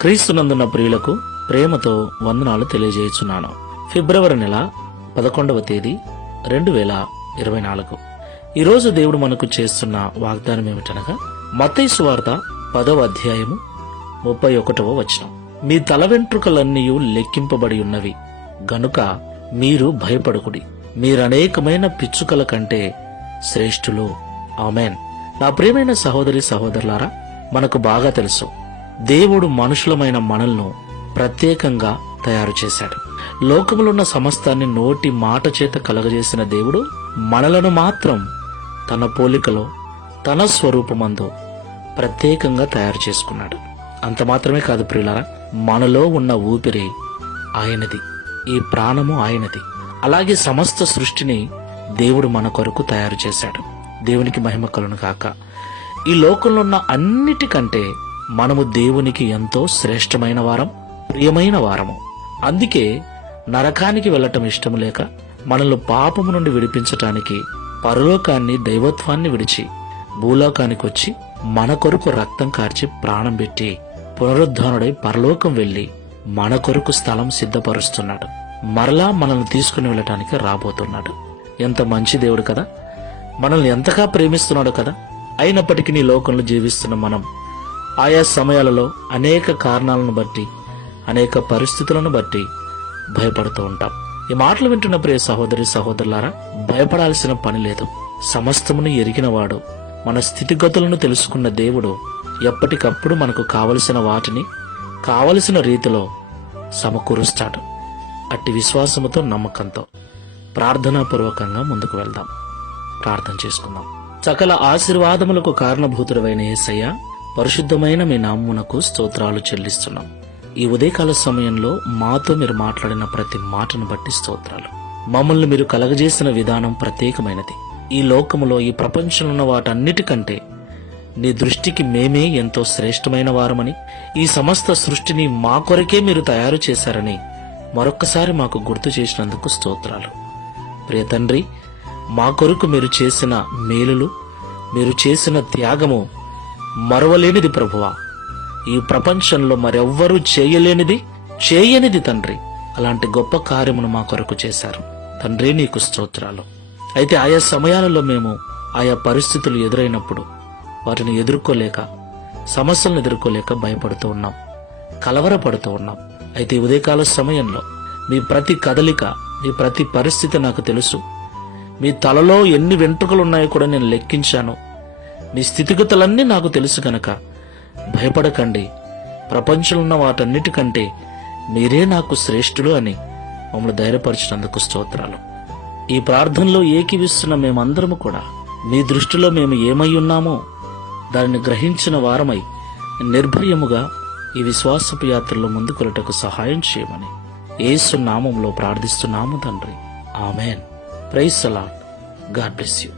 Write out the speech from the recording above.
క్రీస్తునందున్న ప్రియులకు ప్రేమతో వందనాలు తెలియజేయుచున్నాను. ఫిబ్రవరి నెల 11వ తేదీ 2024. ఈరోజు దేవుడు మనకు చేస్తున్న వాగ్దానం ఏమిటనగా మత్తయి సువార్త 10వ అధ్యాయము 31వ వచనం. మీ తల వెంట్రుకలన్నీ లెక్కింపబడి ఉన్నవి గనుక మీరు భయపడకుడి, మీరనేకమైన పిచ్చుకల కంటే శ్రేష్ఠులు. ఆమెన్. నా ప్రియమైన సహోదరి సహోదరులారా, మనకు బాగా తెలుసు దేవుడు మనుషులమైన మనల్ని ప్రత్యేకంగా తయారు చేశాడు. లోకములున్న సమస్తాన్ని నోటి మాట చేత కలగజేసిన దేవుడు మనలను మాత్రం తన పోలికలో తన స్వరూపమందు ప్రత్యేకంగా తయారు చేసుకున్నాడు. అంత మాత్రమే కాదు ప్రియులారా, మనలో ఉన్న ఊపిరి ఆయనది, ఈ ప్రాణము ఆయనది. అలాగే సమస్త సృష్టిని దేవుడు మన కొరకు తయారు చేశాడు. దేవునికి మహిమ కలుగును గాక. ఈ లోకంలో ఉన్న అన్నిటికంటే మనము దేవునికి ఎంతో శ్రేష్టమైన వారం, ప్రియమైన వారము. అందుకే నరకానికి వెళ్లటం ఇష్టం లేక మనల్ని పాపము నుండి విడిపించటానికి పరలోకాన్ని, దైవత్వాన్ని విడిచి భూలోకానికి వచ్చి మన కొరకు రక్తం కార్చి ప్రాణం పెట్టి పునరుద్ధానుడై పరలోకం వెళ్లి మన కొరకు స్థలం సిద్ధపరుస్తున్నాడు. మరలా మనల్ని తీసుకుని వెళ్ళటానికి రాబోతున్నాడు. ఎంత మంచి దేవుడు కదా! మనల్ని ఎంతగా ప్రేమిస్తున్నాడు కదా! అయినప్పటికీ నీ లోకంలో జీవిస్తున్న మనం ఆయా సమయాలలో అనేక కారణాలను బట్టి, అనేక పరిస్థితులను బట్టి భయపడుతూ ఉంటాం. ఈ మాటలు వింటున్న ప్రియ సహోదరి సహోదరులారా, భయపడాల్సిన పని లేదు. సమస్తమును ఎరిగినవాడు, మన స్థితిగతులను తెలుసుకున్న దేవుడు ఎప్పటికప్పుడు మనకు కావలసిన వాటిని కావలసిన రీతిలో సమకూరుస్తాడు. అట్టి విశ్వాసముతో, నమ్మకంతో ప్రార్థనాపూర్వకంగా ముందుకు వెళ్దాం. ప్రార్థన చేసుకుందాం. సకల ఆశీర్వాదములకు కారణభూతుడైన యేసయ్య, పరిశుద్ధమైన మీ నామమునకు స్తోత్రాలు చెల్లిస్తున్నాం. ఈ ఉదయకాల సమయంలో మాతో మీరు మాట్లాడిన ప్రతి మాటను బట్టి స్తోత్రాలు. మమ్మల్ని మీరు కలగజేసిన విధానం ప్రత్యేకమైనది. ఈ లోకములో, ఈ ప్రపంచంలో ఉన్న వాటన్నిటికంటే నీ దృష్టికి మేమే ఎంతో శ్రేష్టమైన వారమని, ఈ సమస్త సృష్టిని మా కొరకే మీరు తయారు చేశారని మరొక్కసారి మాకు గుర్తు చేసినందుకు స్తోత్రాలు. ప్రియ తండ్రి, మా కొరకు మీరు చేసిన మేలులు, మీరు చేసిన త్యాగము మరవలేనిది ప్రభువా. ఈ ప్రపంచంలో మరెవ్వరూ చేయనిది తండ్రి. అలాంటి గొప్ప కార్యమును మా కొరకు చేశారు తండ్రి, నీకు స్తోత్రాలు. అయితే ఆయా సమయాలలో మేము ఆయా పరిస్థితులు ఎదురైనప్పుడు వాటిని ఎదుర్కోలేక, సమస్యలను ఎదుర్కోలేక భయపడుతూ ఉన్నాం, కలవరపడుతూ ఉన్నాం. అయితే ఉదయకాల సమయంలో మీ ప్రతి కదలిక, మీ ప్రతి పరిస్థితి నాకు తెలుసు. మీ తలలో ఎన్ని వెంట్రుకలు ఉన్నాయో కూడా నేను లెక్కించాను. మీ స్థితిగతులన్నీ నాకు తెలుసు కనుక భయపడకండి, ప్రపంచంలో ఉన్న వాటన్నిటికంటే మీరే నాకు శ్రేష్ఠులు అని మమ్మల్ని ధైర్యపరిచినందుకు స్తోత్రాలు. ఈ ప్రార్థనలో ఏకీవిస్తున్న మేమందరము కూడా మీ దృష్టిలో మేము ఏమై ఉన్నామో దానిని గ్రహించిన వారమై నిర్భయముగా ఈ విశ్వాసపు యాత్రలో ముందుకొలటకు సహాయం చేయమని యేసు నామములో ప్రార్థిస్తున్నాము తండ్రి. Amen. Praise the Lord. God bless you.